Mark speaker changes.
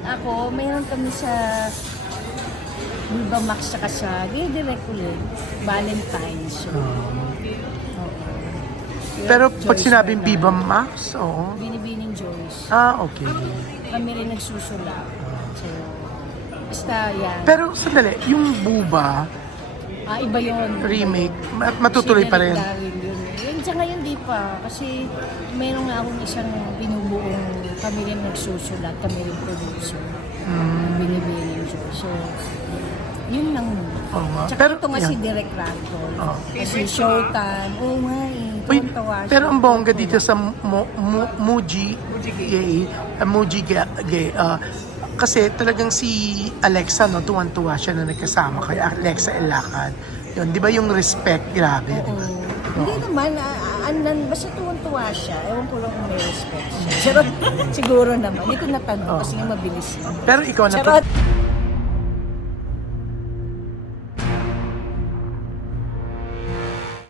Speaker 1: ako, mayroon kami sa Viva Max tsaka sa Gay Direct ulit. Valentine's show. Oo.
Speaker 2: Pero pag sinabing. Viva Max, oo.
Speaker 1: Binibining Joyce.
Speaker 2: Ah, okay.
Speaker 1: Kami rin nagsusulat. So, basta yan.
Speaker 2: Pero sandali, yung Buba
Speaker 1: ah, iba yun.
Speaker 2: remake, ma- matutuloy pa rin.
Speaker 1: Si Derek Daryl yun. Yun sa ngayon di pa. Kasi meron nga akong isang binubuong kami rin nagsusulat, kami rin producer.
Speaker 2: Hmm.
Speaker 1: Binibining Joyce. So, yun lang.
Speaker 2: Oo nga.
Speaker 1: Tsaka
Speaker 2: Pero,
Speaker 1: ito nga si
Speaker 2: yan.
Speaker 1: Derek Randall.
Speaker 2: Oo.
Speaker 1: Kasi Showtime. Oo nga eh.
Speaker 2: Uy, pero ang bongga dito sa Mo, Mo, Muji Gay, uh, Muji Gay, ah, kasi talagang si Alexa, no, tuwan-tuwa siya na nagkasama kay Alexa Elakad. Yun, di ba yung respect, grabe, di ba?
Speaker 1: Hindi naman, ah, ah, andan, basta tuwan-tuwa siya. Ewan ko lang kung may respect siya. Charot. Siguro naman. Hindi ko natanong kasi nga mabilis.
Speaker 2: Pero ikaw na
Speaker 1: Charot.